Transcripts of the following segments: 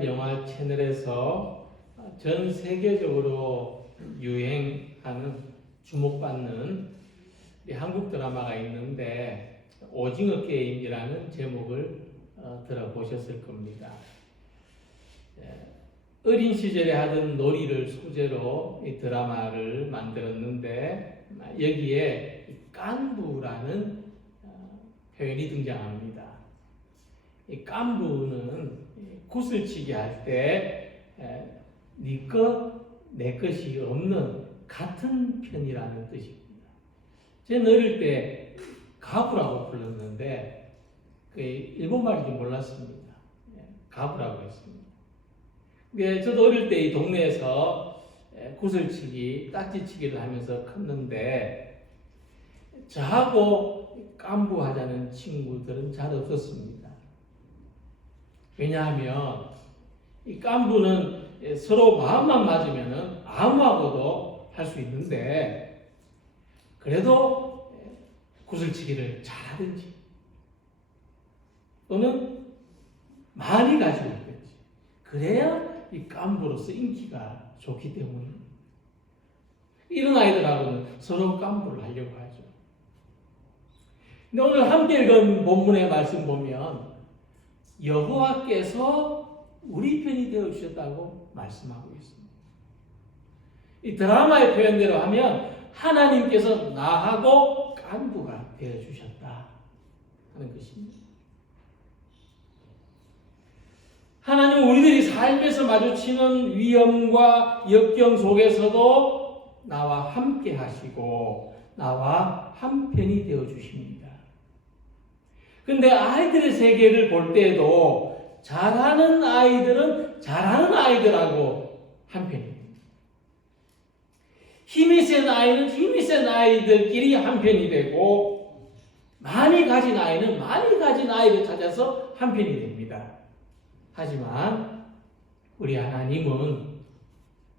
아시안 영화 채널에서 전 세계적으로 유행하는 주목받는 한국 드라마가 있는데 오징어 게임이라는 제목을 들어보셨을 겁니다. 어린 시절에 하던 놀이를 소재로 이 드라마를 만들었는데 여기에 깐부라는 표현이 등장합니다. 이 깐부는 구슬치기 할 때 네 것, 내 것이 없는 같은 편이라는 뜻입니다. 저는 어릴 때 가부라고 불렀는데 그 일본 말인지 몰랐습니다. 가부라고 했습니다. 저도 어릴 때 이 동네에서 구슬치기, 딱지치기를 하면서 컸는데 저하고 깐부하자는 친구들은 잘 없었습니다. 왜냐하면 이 깐부는 서로 마음만 맞으면 아무하고도 할 수 있는데 그래도 구슬치기를 잘하든지 또는 많이 가지고 있든지 그래야 이 깐부로서 인기가 좋기 때문입니다. 이런 아이들하고는 서로 깐부를 하려고 하죠. 근데 오늘 함께 읽은 본문의 말씀 보면 여호와께서 우리 편이 되어주셨다고 말씀하고 있습니다. 이 드라마의 표현대로 하면 하나님께서 나하고 깐부가 되어주셨다 하는 것입니다. 하나님은 우리들이 삶에서 마주치는 위험과 역경 속에서도 나와 함께 하시고 나와 한편이 되어주십니다. 그런데 아이들의 세계를 볼 때에도 잘하는 아이들은 잘하는 아이들하고 한편입니다. 힘이 센 아이는 힘이 센 아이들끼리 한편이 되고 많이 가진 아이는 많이 가진 아이를 찾아서 한편이 됩니다. 하지만 우리 하나님은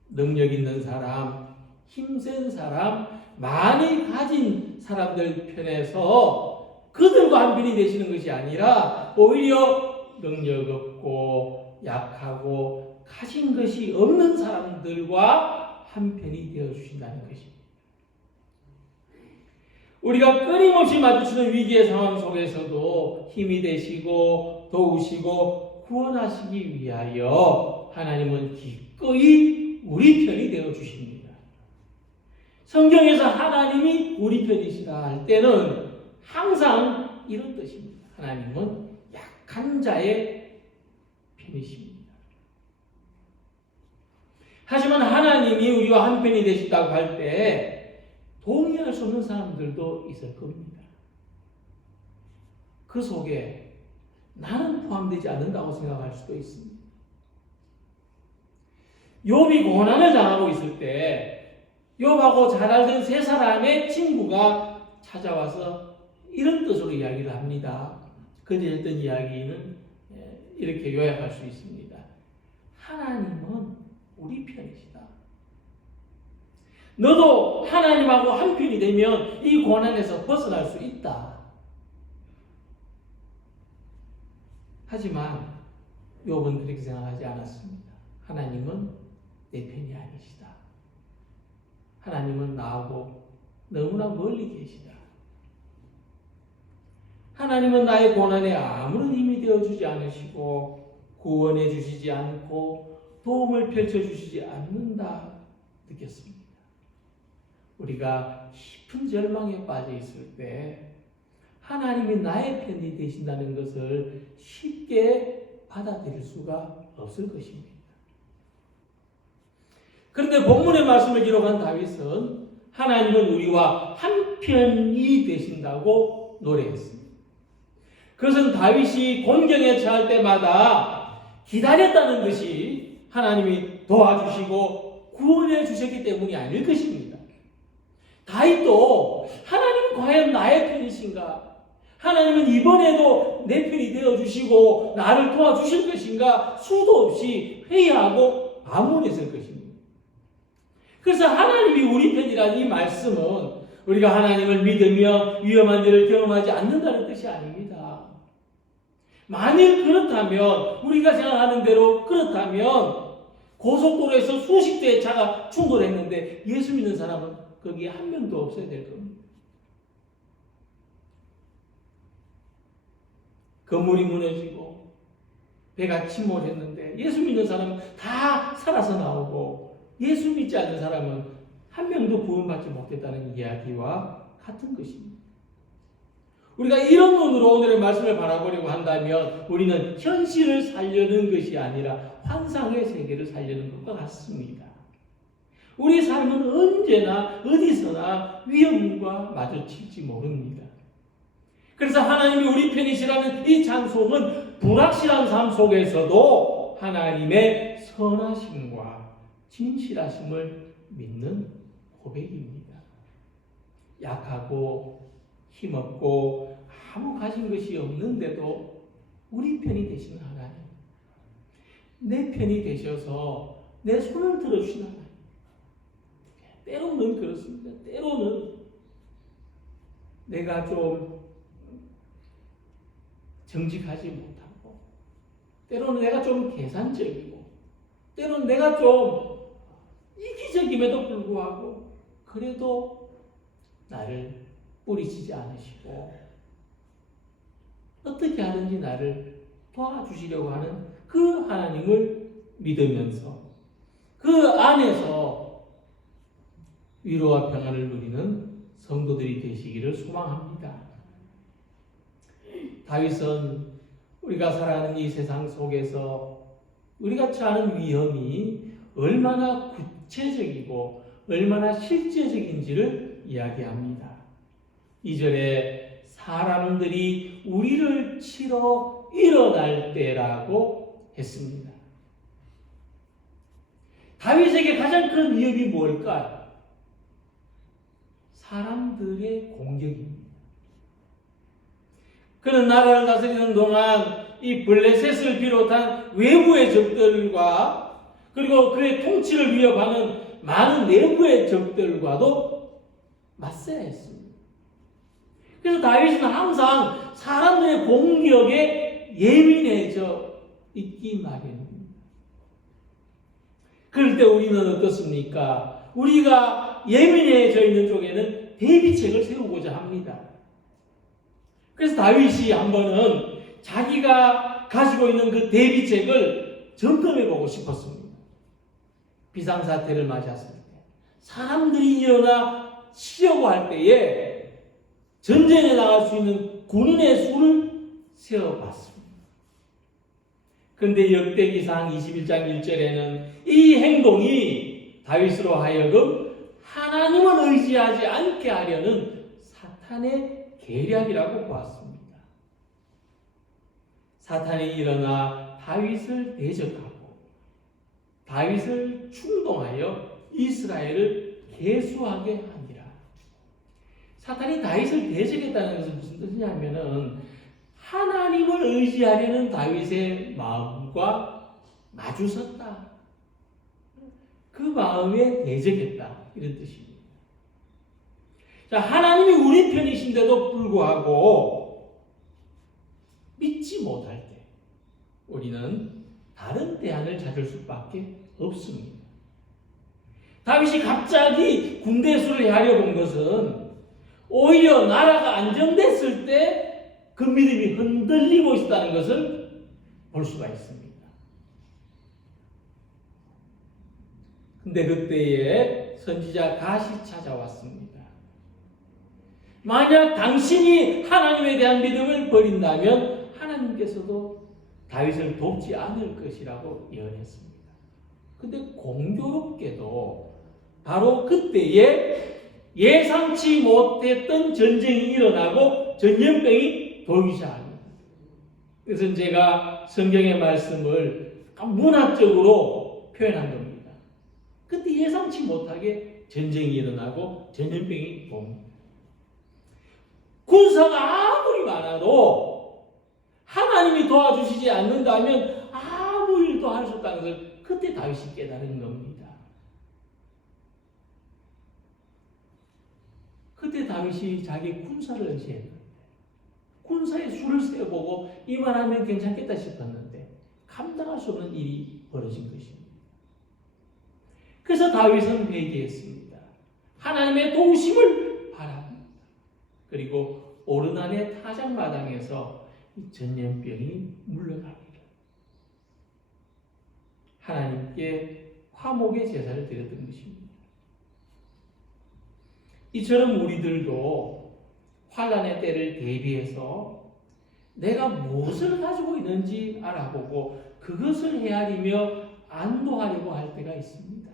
능력 있는 사람, 힘센 사람, 많이 가진 사람들 편에서 그들과 한편이 되시는 것이 아니라 오히려 능력 없고 약하고 가진 것이 없는 사람들과 한편이 되어주신다는 것입니다. 우리가 끊임없이 마주치는 위기의 상황 속에서도 힘이 되시고 도우시고 구원하시기 위하여 하나님은 기꺼이 우리 편이 되어주십니다. 성경에서 하나님이 우리 편이시다 할 때는 항상 이런 뜻입니다. 하나님은 약한 자의 편이십니다. 하지만 하나님이 우리와 한편이 되신다고 할 때 동의할 수 없는 사람들도 있을 겁니다. 그 속에 나는 포함되지 않는다고 생각할 수도 있습니다. 욥이 고난을 당하고 있을 때 욥하고 잘 알던 세 사람의 친구가 찾아와서 이런 뜻으로 이야기를 합니다. 그들이 했던 이야기는 이렇게 요약할 수 있습니다. 하나님은 우리 편이시다. 너도 하나님하고 한편이 되면 이 고난에서 벗어날 수 있다. 하지만 욥은 그렇게 생각하지 않았습니다. 하나님은 내 편이 아니시다. 하나님은 나하고 너무나 멀리 계시다. 하나님은 나의 고난에 아무런 힘이 되어주지 않으시고 구원해 주시지 않고 도움을 펼쳐주시지 않는다 느꼈습니다. 우리가 깊은 절망에 빠져 있을 때 하나님이 나의 편이 되신다는 것을 쉽게 받아들일 수가 없을 것입니다. 그런데 본문의 말씀을 기록한 다윗은 하나님은 우리와 한편이 되신다고 노래했습니다. 그것은 다윗이 곤경에 처할 때마다 기다렸다는 것이 하나님이 도와주시고 구원해 주셨기 때문이 아닐 것입니다. 다윗도 하나님은 과연 나의 편이신가? 하나님은 이번에도 내 편이 되어주시고 나를 도와주실 것인가? 수도 없이 회의하고 암문했을 것입니다. 그래서 하나님이 우리 편이라는 이 말씀은 우리가 하나님을 믿으며 위험한 일을 경험하지 않는다는 뜻이 아닙니다. 만일 그렇다면, 우리가 생각하는 대로 그렇다면 고속도로에서 수십 대의 차가 충돌했는데 예수 믿는 사람은 거기에 한 명도 없어야 될 겁니다. 건물이 무너지고 배가 침몰했는데 예수 믿는 사람은 다 살아서 나오고 예수 믿지 않는 사람은 한 명도 구원받지 못했다는 이야기와 같은 것입니다. 우리가 이런 눈으로 오늘의 말씀을 바라보려고 한다면 우리는 현실을 살려는 것이 아니라 환상의 세계를 살려는 것과 같습니다. 우리 삶은 언제나 어디서나 위험과 마주칠지 모릅니다. 그래서 하나님이 우리 편이시라는 이 찬송은 불확실한 삶 속에서도 하나님의 선하심과 진실하심을 믿는 고백입니다. 약하고 힘없고 아무 가진 것이 없는데도 우리 편이 되시는 하나님, 내 편이 되셔서 내 손을 들어주시는 하나님. 때로는 그렇습니다. 때로는 내가 좀 정직하지 못하고, 때로는 내가 좀 계산적이고, 때로는 내가 좀 이기적임에도 불구하고 그래도 나를 뿌리치지 않으시고 어떻게 하든지 나를 도와주시려고 하는 그 하나님을 믿으면서 그 안에서 위로와 평안을 누리는 성도들이 되시기를 소망합니다. 다윗은 우리가 살아가는 이 세상 속에서 우리가 처하는 위험이 얼마나 구체적이고 얼마나 실제적인지를 이야기합니다. 2절에 사람들이 우리를 치러 일어날 때라고 했습니다. 다윗에게 가장 큰 위협이 뭘까요? 사람들의 공격입니다. 그는 나라를 다스리는 동안 이 블레셋을 비롯한 외부의 적들과 그리고 그의 통치를 위협하는 많은 내부의 적들과도 맞서야 했습니다. 그래서 다윗은 항상 사람들의 공격에 예민해져 있기 마련입니다. 그럴 때 우리는 어떻습니까? 우리가 예민해져 있는 쪽에는 대비책을 세우고자 합니다. 그래서 다윗이 한 번은 자기가 가지고 있는 그 대비책을 점검해 보고 싶었습니다. 비상사태를 맞이했을 때, 사람들이 일어나 치려고 할 때에 전쟁에 나갈 수 있는 군인의 수를 세어봤습니다. 그런데 역대기상 21장 1절에는 이 행동이 다윗으로 하여금 하나님을 의지하지 않게 하려는 사탄의 계략이라고 보았습니다. 사탄이 일어나 다윗을 대적하고 다윗을 충동하여 이스라엘을 계수하게 하니라. 사탄이 다윗을 대적했다는 것은 무슨 뜻이냐면은 하나님을 의지하려는 다윗의 마음과 마주섰다. 그 마음에 대적했다. 이런 뜻입니다. 자, 하나님이 우리 편이신데도 불구하고 믿지 못할 때 우리는 다른 대안을 찾을 수밖에 없습니다. 다윗이 갑자기 군대 수를 하려 본 것은 오히려 나라가 안정됐을 때 그 믿음이 흔들리고 있다는 것을 볼 수가 있습니다. 근데 그때에 선지자 갓이 찾아왔습니다. 만약 당신이 하나님에 대한 믿음을 버린다면 하나님께서도 다윗을 돕지 않을 것이라고 예언했습니다. 근데 공교롭게도 바로 그때에 예상치 못했던 전쟁이 일어나고 전염병이 돌기 시작합니다. 그래서 제가 성경의 말씀을 문학적으로 표현한 겁니다. 그때 예상치 못하게 전쟁이 일어나고 전염병이 옵니다. 군사가 아무리 많아도 하나님이 도와주시지 않는다면 아무 일도 할 수 없다는 것을 그때 다윗이 깨달은 겁니다. 그때 다윗이 자기 군사를 의지했는데 군사의 수를 세어보고 이만하면 괜찮겠다 싶었는데 감당할 수 없는 일이 벌어진 것입니다. 그래서 다윗은 회개했습니다. 하나님의 도우심을 바랍니다. 그리고 오르난의 타작마당에서 전염병이 물러갑니다. 하나님께 화목의 제사를 드렸던 것입니다. 이처럼 우리들도 환난의 때를 대비해서 내가 무엇을 가지고 있는지 알아보고 그것을 헤아리며 안도하려고 할 때가 있습니다.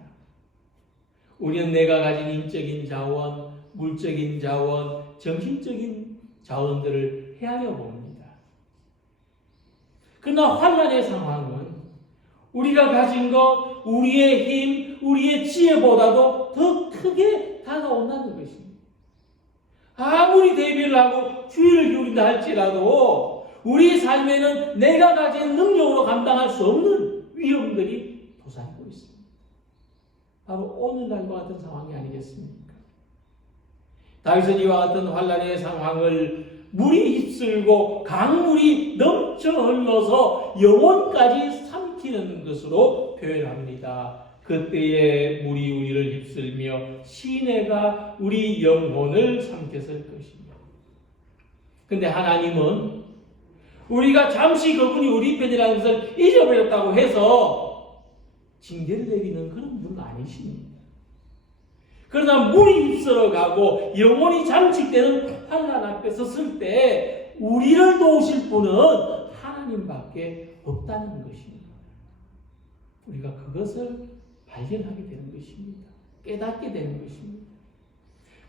우리는 내가 가진 인적인 자원, 물적인 자원, 정신적인 자원들을 헤아려 봅니다. 그러나 환난의 상황은 우리가 가진 것, 우리의 힘, 우리의 지혜보다도 더 크게 다가온다는 것입니다. 아무리 대비를 하고 주의를 기울인다 할지라도 우리 삶에는 내가 가진 능력으로 감당할 수 없는 위험들이 도사리고 있습니다. 바로 오늘날과 같은 상황이 아니겠습니까? 다윗은 이와 같은 환난의 상황을 물이 휩쓸고 강물이 넘쳐 흘러서 영혼까지 삼키는 것으로 표현합니다. 그때에 물이 우리를 휩쓸며 시내가 우리 영혼을 삼켰을 것입니다. 근데 하나님은 우리가 잠시 그분이 우리 편이라는 것을 잊어버렸다고 해서 징계를 내리는 그런 분은 아니십니다. 그러나 물이 휩쓸어가고 영혼이 잠식되는 환난 앞에 섰을 때 우리를 도우실 분은 하나님밖에 없다는 것입니다. 우리가 그것을 발견하게 되는 것입니다. 깨닫게 되는 것입니다.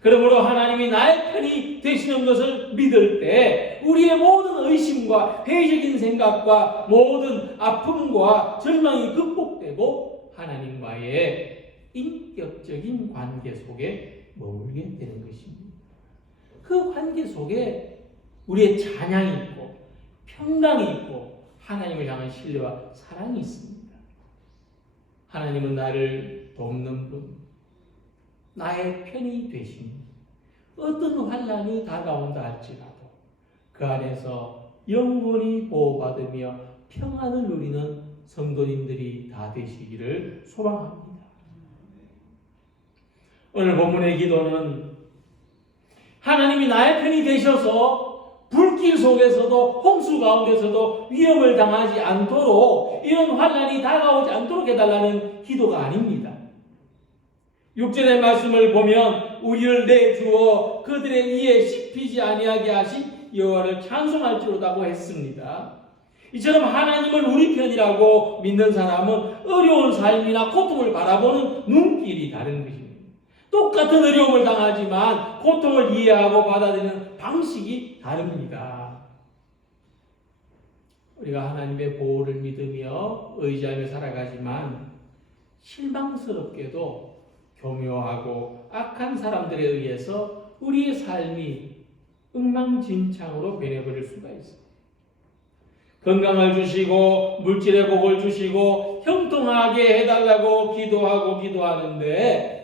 그러므로 하나님이 나의 편이 되시는 것을 믿을 때 우리의 모든 의심과 회의적인 생각과 모든 아픔과 절망이 극복되고 하나님과의 인격적인 관계 속에 머물게 되는 것입니다. 그 관계 속에 우리의 찬양이 있고 평강이 있고 하나님을 향한 신뢰와 사랑이 있습니다. 하나님은 나를 돕는 분, 나의 편이 되시니 어떤 환난이 다가온다 할지라도 그 안에서 영원히 보호받으며 평안을 누리는 성도님들이 다 되시기를 소망합니다. 오늘 본문의 기도는 하나님이 나의 편이 되셔서 불길 속에서도 홍수 가운데서도 위험을 당하지 않도록 이런 환난이 다가오지 않도록 해달라는 기도가 아닙니다. 6절의 말씀을 보면 우리를 내주어 그들의 이에 씹히지 아니하게 하신 여호와를 찬송할지로다고 했습니다. 이처럼 하나님을 우리 편이라고 믿는 사람은 어려운 삶이나 고통을 바라보는 눈길이 다른 것입니다. 똑같은 어려움을 당하지만 고통을 이해하고 받아들이는 방식이 다릅니다. 우리가 하나님의 보호를 믿으며 의지하며 살아가지만 실망스럽게도 교묘하고 악한 사람들에 의해서 우리의 삶이 엉망진창으로 변해버릴 수가 있습니다. 건강을 주시고 물질의 복을 주시고 형통하게 해달라고 기도하는데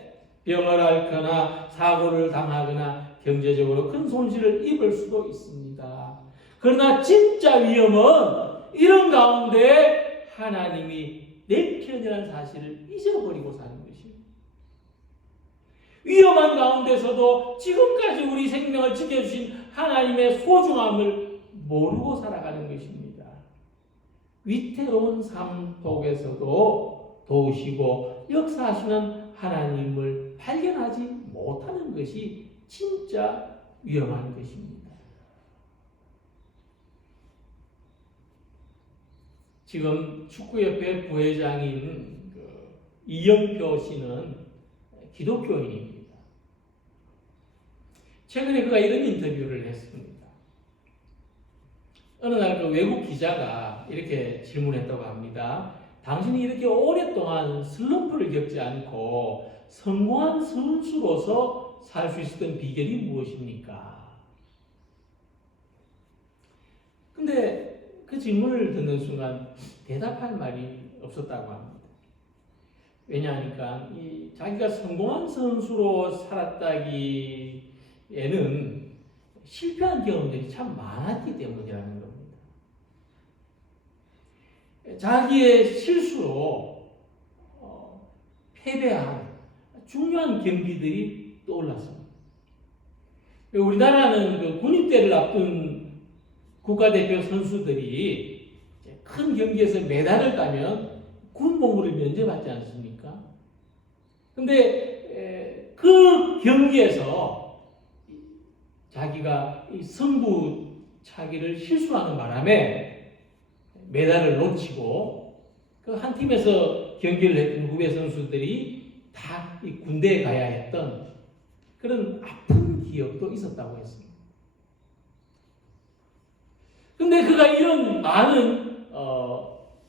병을 앓거나 사고를 당하거나 경제적으로 큰 손실을 입을 수도 있습니다. 그러나 진짜 위험은 이런 가운데 하나님이 내 편이라는 사실을 잊어버리고 사는 것입니다. 위험한 가운데서도 지금까지 우리 생명을 지켜주신 하나님의 소중함을 모르고 살아가는 것입니다. 위태로운 삶 속에서도 도우시고 역사하시는 하나님을 발견하지 못하는 것이 진짜 위험한 것입니다. 지금 축구협회 부회장인 이영표 씨는 기독교인입니다. 최근에 그가 이런 인터뷰를 했습니다. 어느 날 그 외국 기자가 이렇게 질문했다고 합니다. 당신이 이렇게 오랫동안 슬럼프를 겪지 않고 성공한 선수로서 살 수 있었던 비결이 무엇입니까? 근데 그 질문을 듣는 순간 대답할 말이 없었다고 합니다. 왜냐하니까 자기가 성공한 선수로 살았다기에는 실패한 경험들이 참 많았기 때문이라는 겁니다. 자기의 실수로 패배한 중요한 경기들이 떠올랐습니다. 우리나라는 그 군입대를 앞둔 국가대표 선수들이 큰 경기에서 메달을 따면 군복무를 면제받지 않습니까? 근데 그 경기에서 자기가 이 승부차기를 실수하는 바람에 메달을 놓치고 그 한 팀에서 경기를 했던 후배 선수들이 다 이 군대에 가야 했던 그런 아픈 기억도 있었다고 했습니다. 근데 그가 이런 많은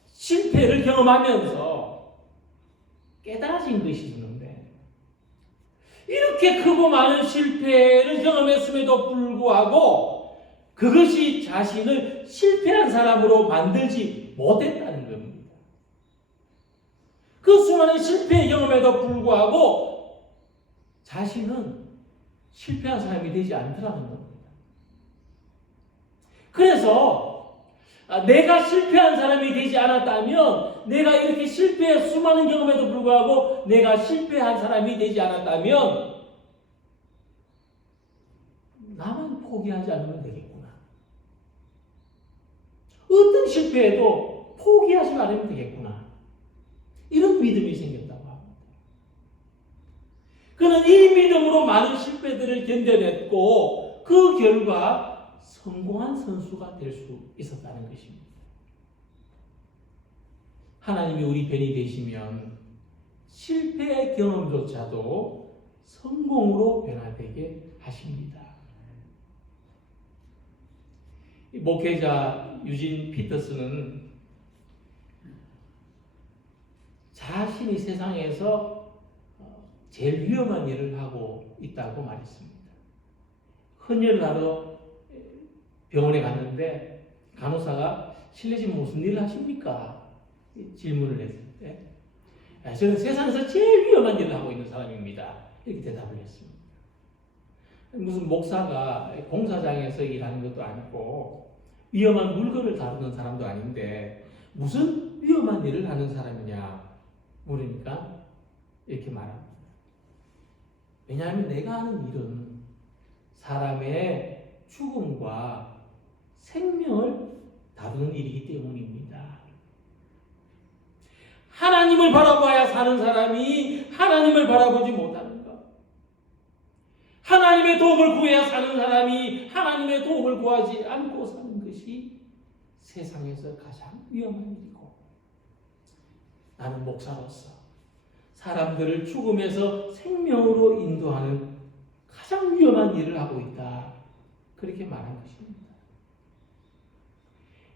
실패를 경험하면서 깨달아진 것이 있는데, 이렇게 크고 많은 실패를 경험했음에도 불구하고 그것이 자신을 실패한 사람으로 만들지 못했다는 겁니다. 그 수많은 실패 경험에도 불구하고 자신은 실패한 사람이 되지 않더라는 겁니다. 그래서 내가 실패한 사람이 되지 않았다면, 내가 이렇게 실패의 수많은 경험에도 불구하고 내가 실패한 사람이 되지 않았다면 나만 포기하지 않으면 되겠구나. 어떤 실패에도 포기하지 않으면 되겠구나. 이런 믿음이 생겼다고 합니다. 그는 이 믿음으로 많은 실패들을 견뎌냈고 그 결과 성공한 선수가 될 수 있었다는 것입니다. 하나님이 우리 편이 되시면 실패의 경험조차도 성공으로 변화되게 하십니다. 목회자 유진 피터스는 자신이 세상에서 제일 위험한 일을 하고 있다고 말했습니다. 헌혈을 하러 병원에 갔는데 간호사가 실례지만 무슨 일을 하십니까? 질문을 했을 때 저는 세상에서 제일 위험한 일을 하고 있는 사람입니다. 이렇게 대답을 했습니다. 무슨 목사가 공사장에서 일하는 것도 아니고 위험한 물건을 다루는 사람도 아닌데 무슨 위험한 일을 하는 사람이냐 물으니까 이렇게 말합니다. 왜냐하면 내가 하는 일은 사람의 죽음과 생명을 다루는 일이기 때문입니다. 하나님을 바라봐야 사는 사람이 하나님을 바라보지 못하는 것, 하나님의 도움을 구해야 사는 사람이 하나님의 도움을 구하지 않고 사는 것이 세상에서 가장 위험한 일이고, 나는 목사로서 사람들을 죽음에서 생명으로 인도하는 가장 위험한 일을 하고 있다. 그렇게 말한 것입니다.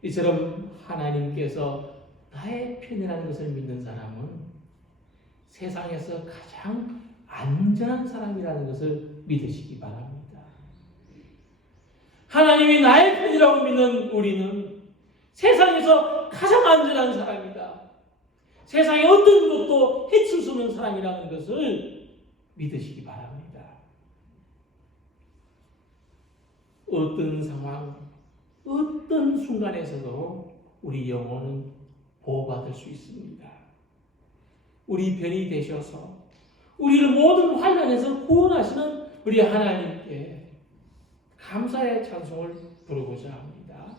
이처럼 하나님께서 나의 편이라는 것을 믿는 사람은 세상에서 가장 안전한 사람이라는 것을 믿으시기 바랍니다. 하나님이 나의 편이라고 믿는 우리는 세상에서 가장 안전한 사람이다. 세상에 어떤 것도 해칠 수 없는 사람이라는 것을 믿으시기 바랍니다. 어떤 상황, 어떤 순간에서도 우리 영혼은 보호받을 수 있습니다. 우리 편이 되셔서 우리를 모든 환난에서 구원하시는 우리 하나님께 감사의 찬송을 부르고자 합니다.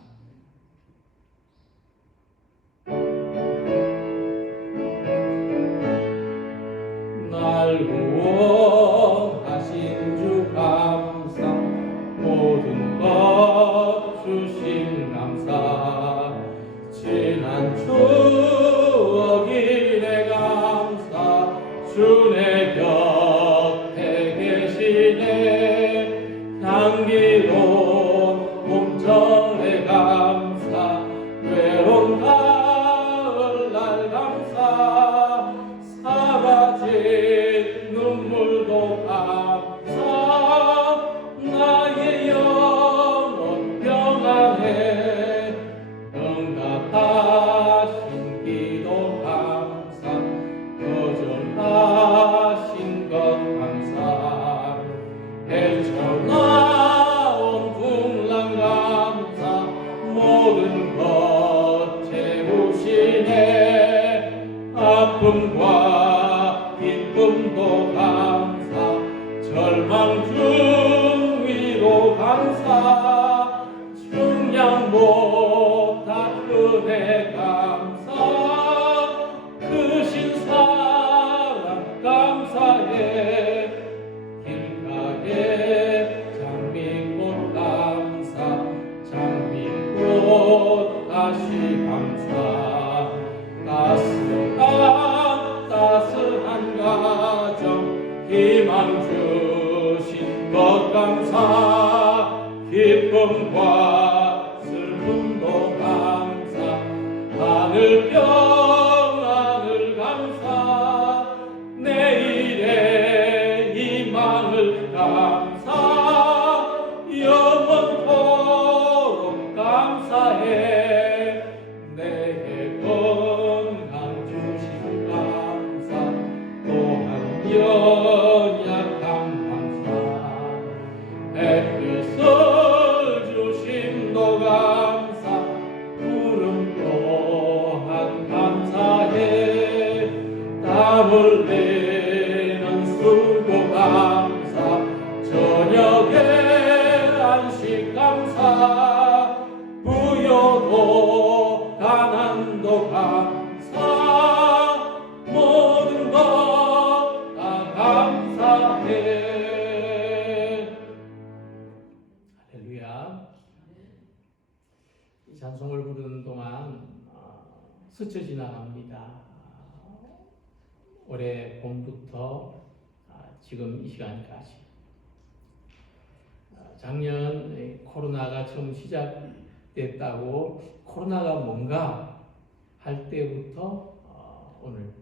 날 구원하신 주 감사, 모든 것 주신 감사, 지난 추억이 내 감사, 주 내 곁에 계시네, 향기로운 봄철의 감사, 외로운 가을날 감사, 사라진 눈물도 감사, 나의 영혼 평안해, 응답하신 기도 감사, 거절하신 것 감사, 헤쳐나온 풍랑 감사, 모든 것 채우시니 슬픔과 기쁨도 감사, 절망 중 위로 감사, 중량 못한 은혜 감사, 크신 사랑 감사해, 길가에 장미꽃 감사, 장미꽃 다시 감사, 따스한 가정 희망 주신 것 감사, 기쁨과 슬픔도 감사, 하늘 평안을 감사, 내일의 희망을 감사, 영원토록 감사해, 내게 건강 주신 감사, 또한 연약함 감사, 햇빛을 주심도 감사, 구름 또한 감사해, 땀 흘리는 수고 감사, 저녁에 안식 감사, 부여도 가난도 감사, 모든 것 다 감사해. 할렐루야. 이 찬송을 부르는 동안 스쳐 지나갑니다. 올해 봄부터 지금 이 시간까지, 작년 코로나가 처음 시작됐다고 코로나가 뭔가 할 때부터 오늘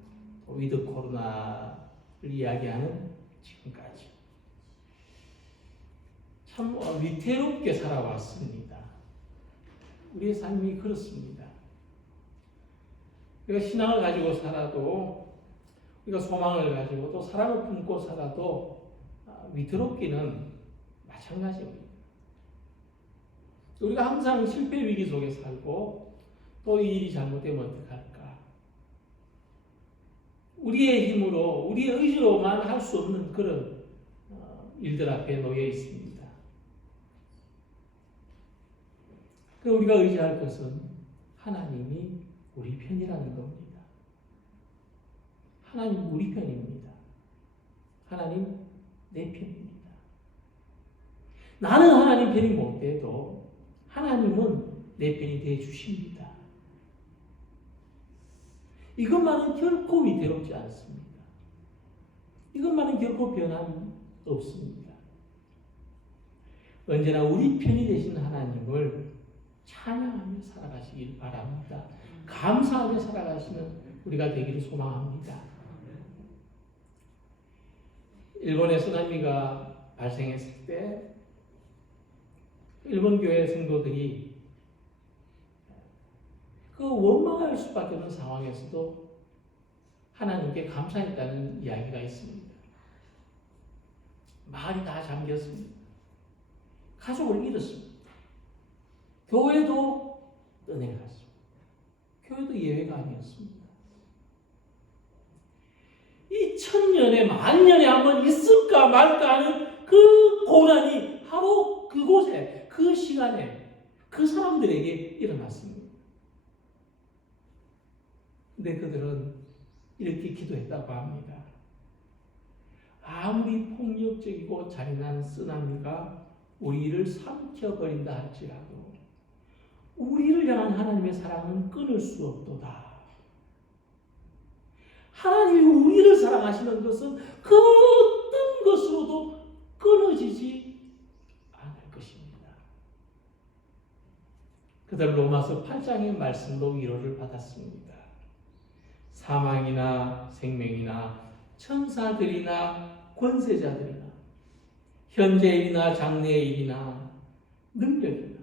위드 코로나를 이야기하는 지금까지 참 위태롭게 살아왔습니다. 우리의 삶이 그렇습니다. 우리가 신앙을 가지고 살아도, 우리가 소망을 가지고 또 사랑을 품고 살아도 위태롭기는 마찬가지입니다. 우리가 항상 실패 위기 속에 살고 또 이 일이 잘못되면 어떡할까? 우리의 힘으로, 우리의 의지로만 할 수 없는 그런 일들 앞에 놓여 있습니다. 우리가 의지할 것은 하나님이 우리 편이라는 겁니다. 하나님 우리 편입니다. 하나님 내 편입니다. 나는 하나님 편이 못 돼도 하나님은 내 편이 되어 주십니다. 이것만은 결코 위태롭지 않습니다. 이것만은 결코 변함이 없습니다. 언제나 우리 편이 되신 하나님을 찬양하며 살아가시길 바랍니다. 감사하며 살아가시는 우리가 되기를 소망합니다. 일본에 쓰나미가 발생했을 때 일본 교회 성도들이 그 원망할 수밖에 없는 상황에서도 하나님께 감사했다는 이야기가 있습니다. 마을이 다 잠겼습니다. 가족을 잃었습니다. 교회도 떠내갔습니다. 교회도 예외가 아니었습니다. 이 천년에 만년에 한번 있을까 말까 하는 그 고난이 바로 그곳에, 그 시간에 그 사람들에게 일어났습니다. 근데 그들은 이렇게 기도했다고 합니다. 아무리 폭력적이고 잔인한 쓰나미가 우리를 삼켜버린다 할지라도 우리를 향한 하나님의 사랑은 끊을 수 없도다. 하나님이 우리를 사랑하시는 것은 그 어떤 것으로도 끊어지지 않을 것입니다. 그들 로마서 8장의 말씀으로 위로를 받았습니다. 사망이나 생명이나 천사들이나 권세자들이나 현재일이나 장래일이나 능력이나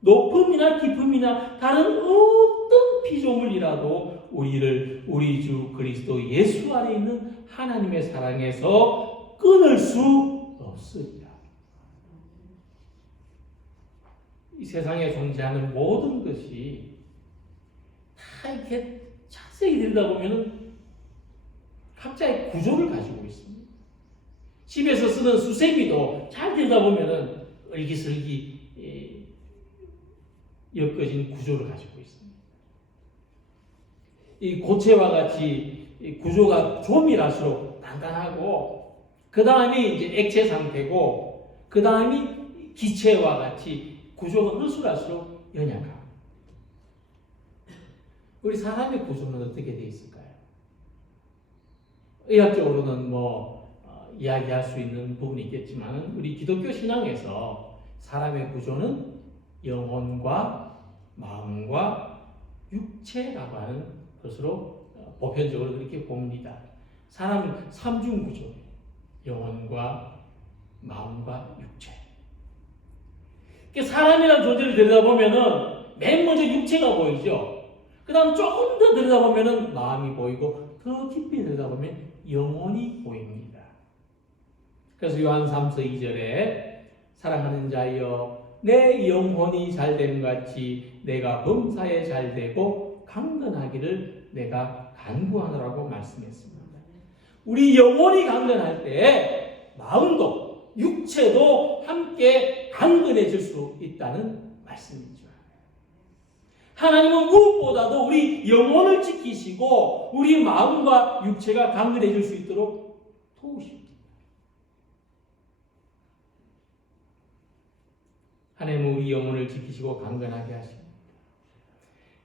높음이나 깊음이나 다른 어떤 피조물이라도 우리를 우리 주 그리스도 예수 안에 있는 하나님의 사랑에서 끊을 수 없으리라. 이 세상에 존재하는 모든 것이 다 이렇게 자세히 들여다보면 각자의 구조를 가지고 있습니다. 집에서 쓰는 수세미도 잘 들여다보면 얼기설기 엮어진 구조를 가지고 있습니다. 이 고체와 같이 구조가 조밀할수록 단단하고, 그 다음이 이제 액체 상태고, 그 다음이 기체와 같이 구조가 허술할수록 연약하고. 우리 사람의 구조는 어떻게 되어 있을까요? 의학적으로는 이야기할 수 있는 부분이 있겠지만, 우리 기독교 신앙에서 사람의 구조는 영혼과 마음과 육체라고 하는 것으로 보편적으로 그렇게 봅니다. 사람은 삼중구조, 영혼과 마음과 육체. 사람이라는 존재를 들여다보면은 맨 먼저 육체가 보이죠. 그 다음 조금 더 들여다보면은 마음이 보이고, 더 깊이 들여다보면 영혼이 보입니다. 그래서 요한 3서 2절에 사랑하는 자여, 내 영혼이 잘됨 같이 내가 범사에 잘되고 강건하기를 내가 간구하노라고 말씀했습니다. 우리 영혼이 강건할 때 마음도 육체도 함께 강건해질 수 있다는 말씀이죠. 하나님은 무엇보다도 우리 영혼을 지키시고 우리 마음과 육체가 강건해질 수 있도록 도우십니다. 하나님은 우리 영혼을 지키시고 강건하게 하십니다.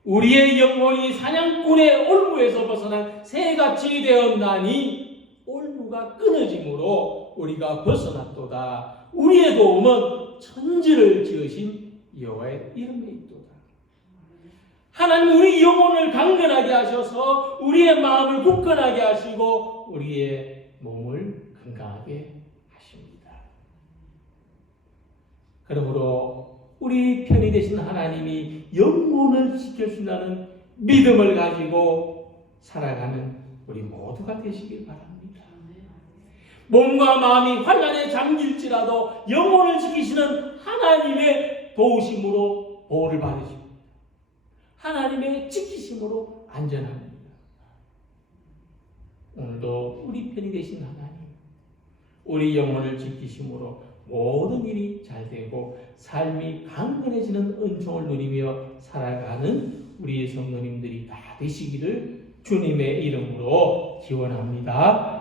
우리의 영혼이 사냥꾼의 올무에서 벗어난 새같이 되었나니 올무가 끊어짐으로 우리가 벗어났도다. 우리의 도움은 천지를 지으신 여호와의 이름에 있도다. 하나님 우리 영혼을 강건하게 하셔서 우리의 마음을 굳건하게 하시고 우리의 몸을 건강하게 하십니다. 그러므로 우리 편이 되신 하나님이 영혼을 지켜준다는 믿음을 가지고 살아가는 우리 모두가 되시길 바랍니다. 몸과 마음이 환난에 잠길지라도 영혼을 지키시는 하나님의 도우심으로 보호를 받으십니다. 하나님의 지키심으로 안전합니다. 오늘도 우리 편이 되신 하나님, 우리 영혼을 지키심으로 모든 일이 잘 되고 삶이 강건해지는 은총을 누리며 살아가는 우리 성도님들이 다 되시기를 주님의 이름으로 기원합니다.